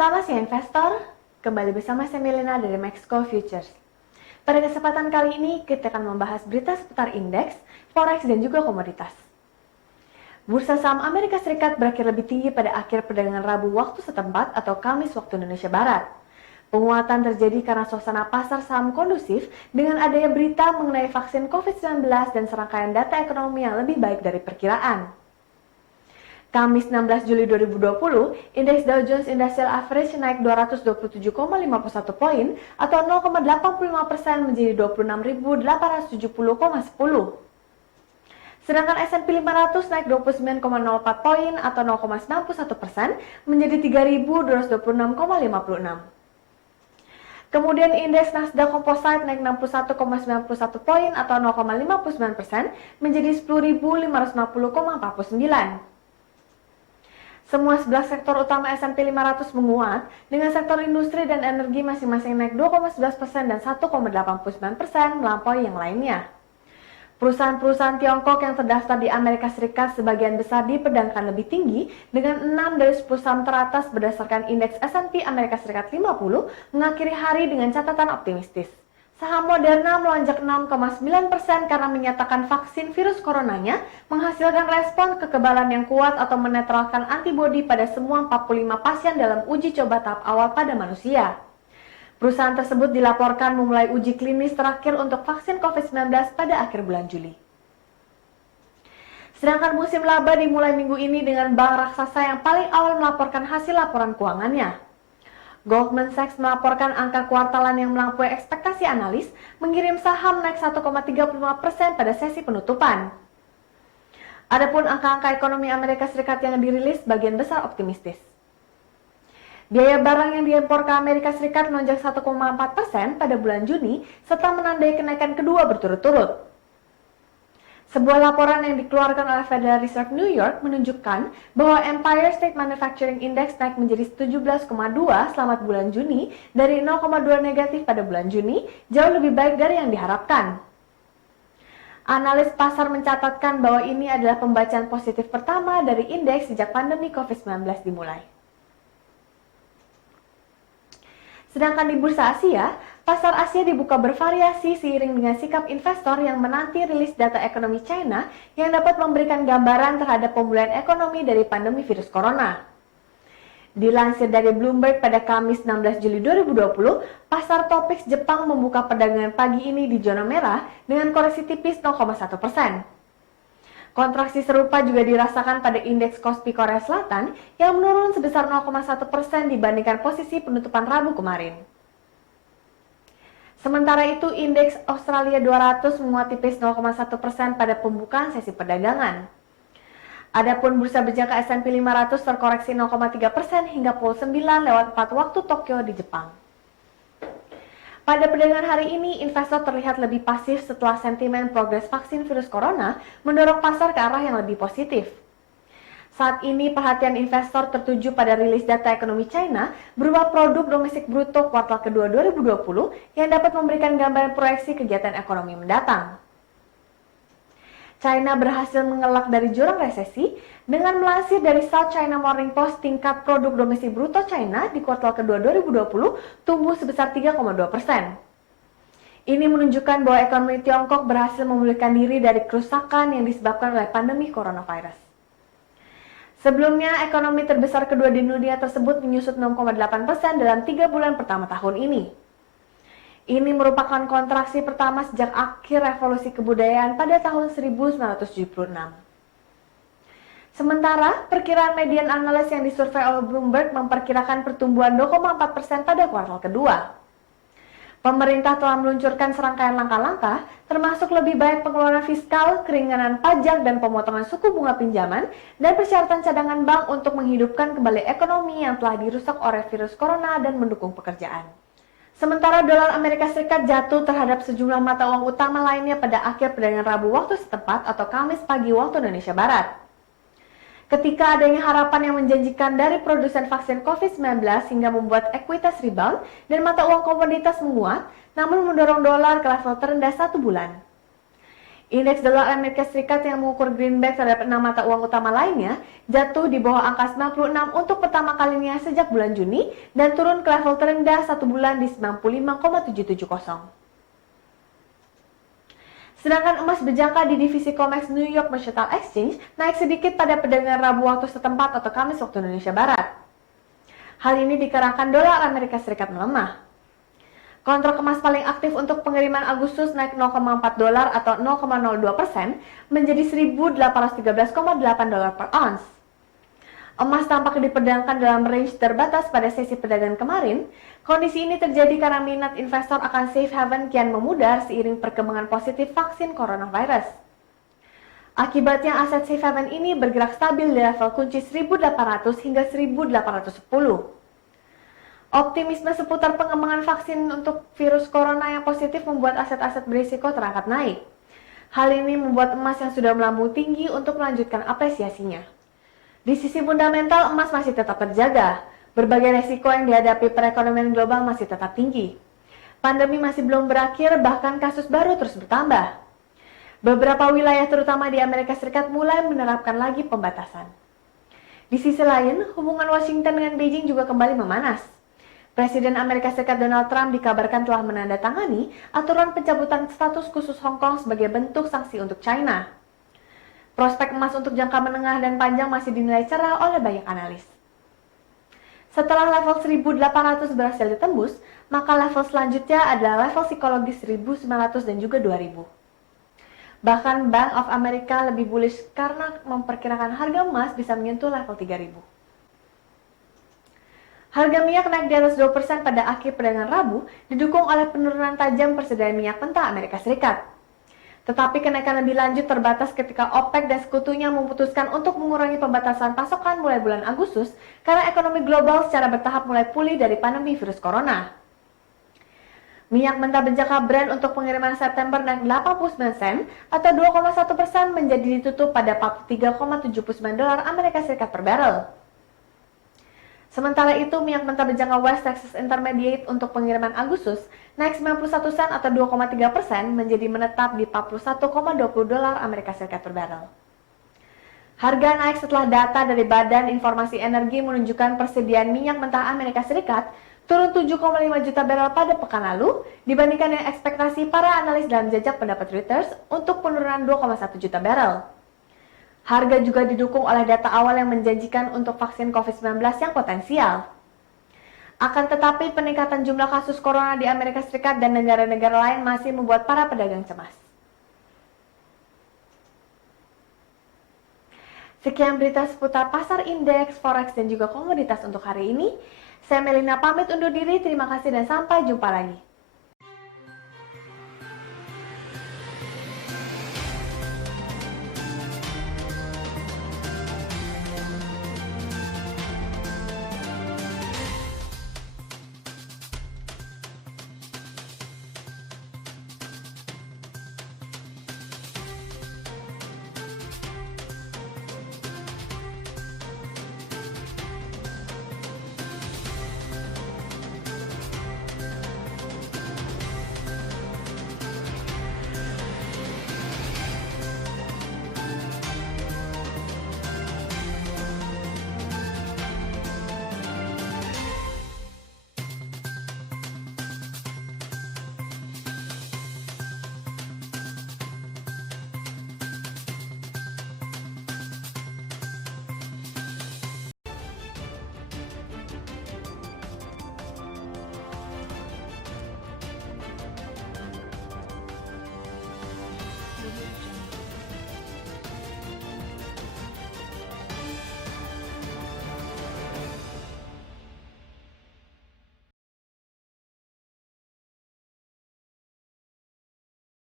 Selamat siang investor, kembali bersama saya Milena dari Mexico Futures. Pada kesempatan kali ini kita akan membahas berita seputar indeks, forex dan juga komoditas. Bursa saham Amerika Serikat berakhir lebih tinggi pada akhir perdagangan Rabu waktu setempat atau Kamis waktu Indonesia Barat. Penguatan terjadi karena suasana pasar saham kondusif dengan adanya berita mengenai vaksin COVID-19 dan serangkaian data ekonomi yang lebih baik dari perkiraan. Kamis 16 Juli 2020, indeks Dow Jones Industrial Average naik 227,51 poin atau 0,85% menjadi 26.870,10. Sedangkan S&P 500 naik 29,04 poin atau 0,91% menjadi 3.226,56. Kemudian indeks Nasdaq Composite naik 61,91 poin atau 0,59% menjadi 10.550,49. Semua 11 sektor utama S&P 500 menguat, dengan sektor industri dan energi masing-masing naik 2,11% dan 1,89% melampaui yang lainnya. Perusahaan-perusahaan Tiongkok yang terdaftar di Amerika Serikat sebagian besar diperdagangkan lebih tinggi, dengan 6 dari 10 saham teratas berdasarkan indeks S&P Amerika Serikat 50 mengakhiri hari dengan catatan optimistis. Saham Moderna melonjak 6,9% karena menyatakan vaksin virus coronanya menghasilkan respon kekebalan yang kuat atau menetralkan antibodi pada semua 45 pasien dalam uji coba tahap awal pada manusia. Perusahaan tersebut dilaporkan memulai uji klinis terakhir untuk vaksin COVID-19 pada akhir bulan Juli. Sedangkan musim laba dimulai minggu ini dengan bank raksasa yang paling awal melaporkan hasil laporan keuangannya. Goldman Sachs melaporkan angka kuartalan yang melampaui ekspektasi analis, mengirim saham naik 1,35% pada sesi penutupan. Adapun angka-angka ekonomi Amerika Serikat yang dirilis bagian besar optimistis. Biaya barang yang diimpor ke Amerika Serikat melonjak 1,4% pada bulan Juni, serta menandai kenaikan kedua berturut-turut. Sebuah laporan yang dikeluarkan oleh Federal Reserve New York menunjukkan bahwa Empire State Manufacturing Index naik menjadi 17,2 selamat bulan Juni dari 0,2 negatif pada bulan Juni, jauh lebih baik dari yang diharapkan. Analis pasar mencatatkan bahwa ini adalah pembacaan positif pertama dari indeks sejak pandemi COVID-19 dimulai. Sedangkan di bursa Asia, pasar Asia dibuka bervariasi seiring dengan sikap investor yang menanti rilis data ekonomi China yang dapat memberikan gambaran terhadap pemulihan ekonomi dari pandemi virus corona. Dilansir dari Bloomberg pada Kamis 16 Juli 2020, pasar Topix Jepang membuka perdagangan pagi ini di zona merah dengan koreksi tipis 0,1%. Kontraksi serupa juga dirasakan pada indeks Kospi Korea Selatan yang menurun sebesar 0,1% dibandingkan posisi penutupan Rabu kemarin. Sementara itu, indeks Australia 200 menguat tipis 0,1% pada pembukaan sesi perdagangan. Adapun bursa berjangka S&P 500 terkoreksi 0,3% hingga pukul 9:04 waktu Tokyo di Jepang. Pada perdagangan hari ini, investor terlihat lebih pasif setelah sentimen progres vaksin virus corona mendorong pasar ke arah yang lebih positif. Saat ini perhatian investor tertuju pada rilis data ekonomi China berupa produk domestik bruto kuartal kedua 2020 yang dapat memberikan gambaran proyeksi kegiatan ekonomi mendatang. China berhasil mengelak dari jurang resesi dengan melansir dari South China Morning Post, tingkat produk domestik bruto China di kuartal kedua 2020 tumbuh sebesar 3,2%. Ini menunjukkan bahwa ekonomi Tiongkok berhasil memulihkan diri dari kerusakan yang disebabkan oleh pandemi coronavirus. Sebelumnya, ekonomi terbesar kedua di dunia tersebut menyusut 6,8% dalam 3 bulan pertama tahun ini. Ini merupakan kontraksi pertama sejak akhir revolusi kebudayaan pada tahun 1976. Sementara, perkiraan median analis yang disurvei oleh Bloomberg memperkirakan pertumbuhan 2,4% pada kuartal kedua. Pemerintah telah meluncurkan serangkaian langkah-langkah, termasuk lebih baik pengeluaran fiskal, keringanan pajak, dan pemotongan suku bunga pinjaman, dan persyaratan cadangan bank untuk menghidupkan kembali ekonomi yang telah dirusak oleh virus corona dan mendukung pekerjaan. Sementara dolar Amerika Serikat jatuh terhadap sejumlah mata uang utama lainnya pada akhir perdagangan Rabu waktu setempat atau Kamis pagi waktu Indonesia Barat. Ketika adanya harapan yang menjanjikan dari produsen vaksin COVID-19 hingga membuat ekuitas rebound dan mata uang komoditas menguat, namun mendorong dolar ke level terendah 1 bulan. Indeks dolar Amerika Serikat yang mengukur greenback terhadap 6 mata uang utama lainnya jatuh di bawah angka 96 untuk pertama kalinya sejak bulan Juni dan turun ke level terendah satu bulan di 95,770. Sedangkan emas berjangka di divisi COMEX New York Mercantile Exchange naik sedikit pada perdagangan Rabu waktu setempat atau Kamis waktu Indonesia Barat. Hal ini dikarenakan dolar Amerika Serikat melemah. Kontrak emas paling aktif untuk pengiriman Agustus naik 0,4 dolar atau 0,02% menjadi 1.813,8 dolar per ons. Emas tampak diperdagangkan dalam range terbatas pada sesi perdagangan kemarin. Kondisi ini terjadi karena minat investor akan safe haven kian memudar seiring perkembangan positif vaksin coronavirus. Akibatnya aset safe haven ini bergerak stabil di level kunci 1.800 hingga 1.810. Optimisme seputar pengembangan vaksin untuk virus corona yang positif membuat aset-aset berisiko terangkat naik. Hal ini membuat emas yang sudah melambung tinggi untuk melanjutkan apresiasinya. Di sisi fundamental, emas masih tetap terjaga. Berbagai resiko yang dihadapi perekonomian global masih tetap tinggi. Pandemi masih belum berakhir, bahkan kasus baru terus bertambah. Beberapa wilayah terutama di Amerika Serikat mulai menerapkan lagi pembatasan. Di sisi lain, hubungan Washington dengan Beijing juga kembali memanas. Presiden Amerika Serikat Donald Trump dikabarkan telah menandatangani aturan pencabutan status khusus Hong Kong sebagai bentuk sanksi untuk China. Prospek emas untuk jangka menengah dan panjang masih dinilai cerah oleh banyak analis. Setelah level 1.800 berhasil ditembus, maka level selanjutnya adalah level psikologis 1.900 dan juga 2.000. Bahkan Bank of America lebih bullish karena memperkirakan harga emas bisa menyentuh level 3.000. Harga minyak naik di atas 2% pada akhir perdagangan Rabu, didukung oleh penurunan tajam persediaan minyak mentah Amerika Serikat. Tetapi kenaikan lebih lanjut terbatas ketika OPEC dan sekutunya memutuskan untuk mengurangi pembatasan pasokan mulai bulan Agustus karena ekonomi global secara bertahap mulai pulih dari pandemi virus corona. Minyak mentah berjangka Brent untuk pengiriman September naik 89 sen atau 2,1% menjadi ditutup pada 43,79 dolar Amerika Serikat per barrel. Sementara itu, minyak mentah berjangka West Texas Intermediate untuk pengiriman Agustus naik 91 sen atau 2,3% menjadi menetap di 41,20 dolar Amerika Serikat per barrel. Harga naik setelah data dari Badan Informasi Energi menunjukkan persediaan minyak mentah Amerika Serikat turun 7,5 juta barrel pada pekan lalu dibandingkan dengan ekspektasi para analis dalam jajak pendapat Reuters untuk penurunan 2,1 juta barrel. Harga juga didukung oleh data awal yang menjanjikan untuk vaksin COVID-19 yang potensial. Akan tetapi peningkatan jumlah kasus corona di Amerika Serikat dan negara-negara lain masih membuat para pedagang cemas. Sekian berita seputar pasar indeks, forex, dan juga komoditas untuk hari ini. Saya Melina pamit undur diri, terima kasih dan sampai jumpa lagi.